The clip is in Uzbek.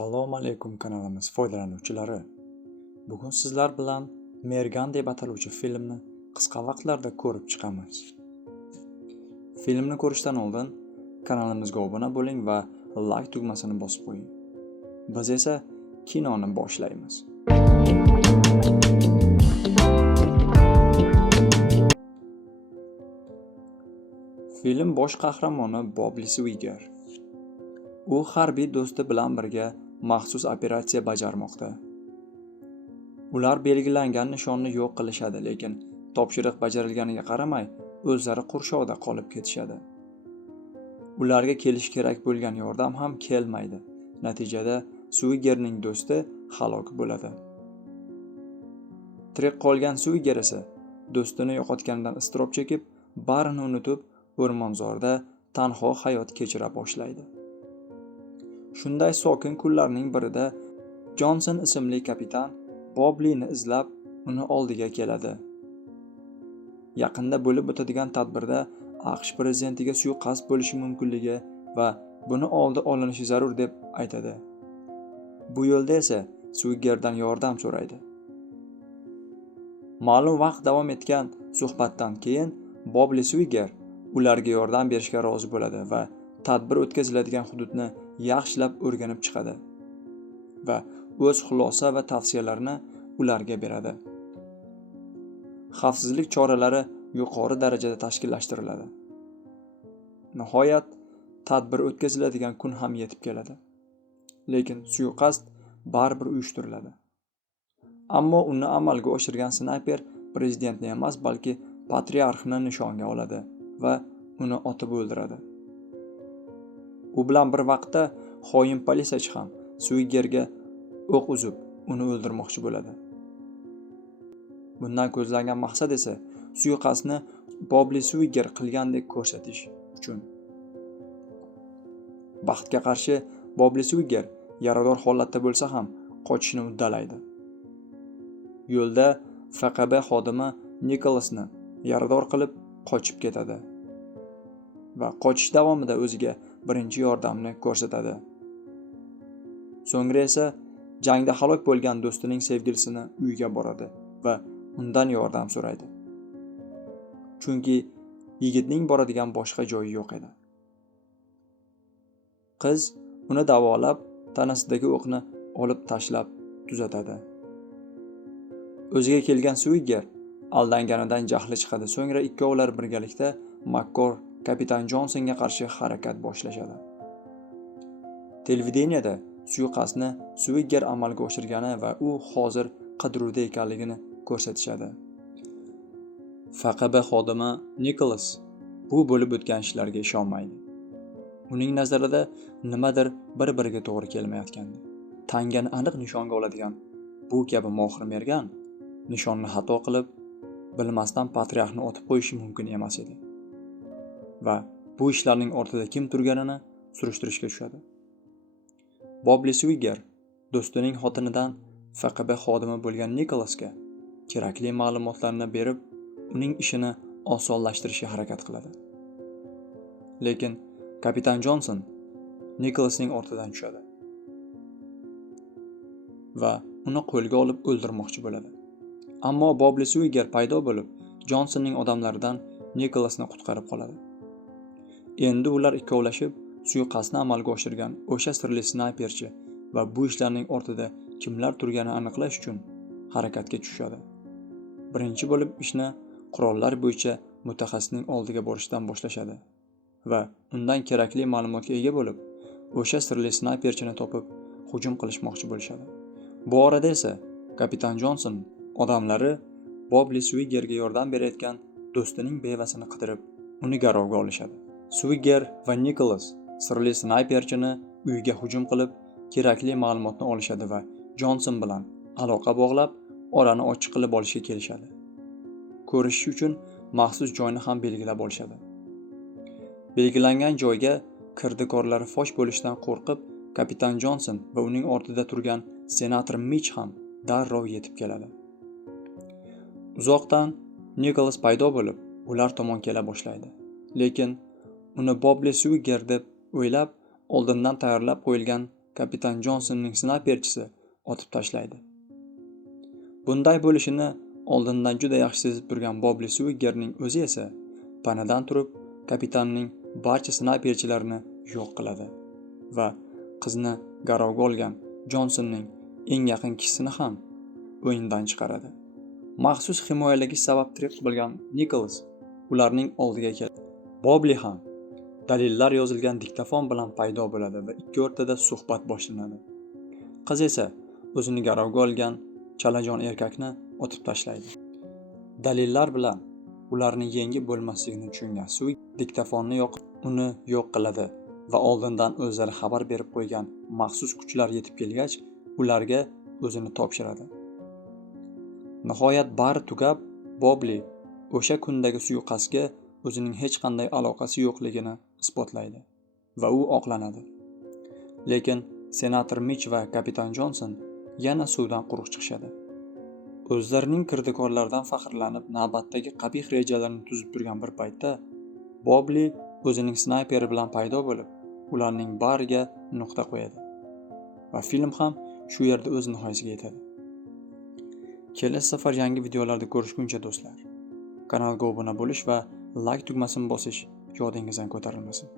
Assalomu alaykum kanalimiz foydalanuvchilari. Bugun sizlar bilan Mergan deb ataluvchi filmni qisqa vaqtlarda ko'rib chiqamiz. Filmni ko'rishdan oldin kanalimizga obuna bo'ling va like tugmasini bosib qo'ying. Biz esa kinoni boshlaymiz. Film bosh qahramoni Bobli Swiger. U harbiy do'sti bilan birga maxsus operatsiya bajarmoqda. Ular belgilangan nishonni yo'q qilishadi, lekin topshiriq bajarilganiga qaramay o'zlari qurshovda qolib ketishadi. Ularga kelish kerak bo'lgan yordam ham kelmaydi. Natijada Swigerning do'sti halok bo'ladi. Tirik qolgan Swiger esa do'stini yo'qotganidan iztirob chekib, barini unutib, o'rmonzorda tanho hayot kechira boshlaydi. Shunday sokin kunlarning birida Jonson ismli kapitan Boblini izlab uni oldiga keladi. Yaqinda bo'lib o'tadigan tadbirda AQSh prezidentiga suiqasd bo'lishi mumkinligi va buni oldi olinishi zarur deb aytadi. Bu yo'lda esa Swigerdan yordam so'raydi. Ma'lum vaqt davom etgan suhbatdan keyin Bobli Swiger ularga yordam berishga rozi bo'ladi va tadbir o'tkaziladigan hududni yaxshilab o'rganib chiqadi va o'z xulosa va tavsiyalarini ularga beradi. Xavfsizlik choralari yuqori darajada tashkillashtiriladi. Nihoyat tadbir o'tkaziladigan kun ham yetib keladi. Lekin suiqasd baribir uyushtiriladi. Ammo uni amalga oshirgan snayper prezidentni emas, balki patriarxni nishonga oladi va uni otib o'ldiradi. U bilan bir vaqtda xoin politsiyachi ham Swigerga o'q uzib, uni o'ldirmoqchi bo'ladi. Bundan ko'zlangan maqsad esa suiqasdni Bobli Swiger qilgandek ko'rsatish uchun. Baxtga qarshi Bobli Swiger yarador holatda bo'lsa ham qochishni uddalaydi. Yo'lda FQB xodimi Nicholasni yarador qilib qochib ketadi va qochish davomida o'ziga birinchi yordamni ko'rsatadi. So'ngra esa jangda halok bo'lgan do'stining sevgilisini uyiga boradi va undan yordam so'raydi. Chunki yigitning boradigan boshqa joyi yo'q edi. Qiz uni davolab, tanasidagi o'qni olib tashlab tuzatadi. O'ziga kelgan Swiger aldanganidan jahli chiqadi. So'ngra ikkovlar birgalikda Makkor kapitan Jonsonga qarshi harakat boshlashadi. Televideniyada suiqasdni Swiger amalga oshirgani va u hozir qidiruvda ekanligini ko'rsatishadi. FQB xodimi Nicholas bu bo'lib o'tgan ishlarga ishonmaydi. Uning nazarida nimadir bir-biriga to'g'ri kelmayotgandi. Tangani aniq nishonga oladigan bu kabi mohir mergan nishonni xato qilib, bilmasdan patriarxni otib qo'yishi mumkin emas edi. Va bu ishlarning ortida kim turganini surishtirishga tushadi. Bobli Swiger do'stining xotinidan FQB xodimi bo'lgan Nicholasga kerakli ma'lumotlarni berib, uning ishini osonlashtirishga harakat qiladi. Lekin kapitan Jonson Nicholasning ortidan tushadi va uni qo'lga olib o'ldirmoqchi bo'ladi. Ammo Bobli Swiger paydo bo'lib, Jonsonning odamlaridan Nicholasni qutqarib qoladi. Endi ular ikkovlashib suiqasdni amalga oshirgan o'sha sirli snayperchi va bu ishlarning ortida kimlar turganini aniqlash uchun harakatga tushishadi. Birinchi bo'lib ishni qurollar bo'yicha mutaxassisning oldiga borishdan boshlashadi va undan kerakli ma'lumotga ega bo'lib, o'sha sirli snayperchini topib hujum qilishmoqchi bo'lishadi. Bu orada esa kapitan Jonson odamlari Bobli Swigerga yordam berayotgan do'stining bevasini qidirib, uni garovga olishadi. Swiger va Nicholas sirli snayperchini uyiga hujum qilib, kerakli ma'lumotni olishadi va Jonson bilan aloqa bog'lab, orani ochiq qilib olishga kelishadi. Ko'rishish uchun maxsus joyni ham belgilab olishadi. Belgilangan joyga kirdikorlar fosh bo'lishdan qo'rqib, kapitan Jonson va uning ortida turgan senator Mitch ham darrov yetib keladi. Uzoqdan Nicholas paydo bo'lib, ular tomon kela boshlaydi. Lekin uni Bobli Swiger deb o'ylab, oldindan tayyorlab qo'yilgan kapitan Jonsonning snayperchisi otib tashlaydi. Bunday bo'lishini oldindan juda yaxshi sezib turgan Bobli Swiggerning o'zi esa panadan turib kapitanning barcha snayperchilarini yo'q qiladi va qizni garovga olgan Jonsonning eng yaqin kishisini ham o'yindan chiqaradi. Maxsus himoyalagish sabab tirik bo'lgan Nikolas ularning oldiga keladi. Bobli ham dalillar yozilgan diktafon bilan paydo bo'ladi va ikki o'rtada suhbat boshlanadi. Qiz esa o'zini garovga olgan chalajon erkakni otib tashlaydi. Dalillar bilan ularni yengib bo'lmasligini tushungan Swig diktafonni yoqib, uni yo'q qiladi va oldindan o'zlari xabar berib qo'ygan maxsus kuchlar yetib kelgach, ularga o'zini topshiradi. Nihoyat bari tugab, Bobli o'sha kundagi suiqasdga o'zining hech qanday aloqasi yo'qligini isbotlaydi va u oqlanadi. Lekin senator Mitch va kapitan Jonson yana suvdan quruq chiqishadi. O'zlarining kirdikorlaridan faxrlanib, navbatdagi qabih rejalarni tuzib turgan bir paytda Bobli o'zining snayperi bilan paydo bo'lib, ularning bariga nuqta qo'yadi. Va film ham shu yerda o'z nihoyasiga yetadi. Kelasi safar yangi videolarda ko'rishguncha do'stlar, kanalga obuna bo'lish va like tugmasini bosish yodingizdan ko'tarilmasin.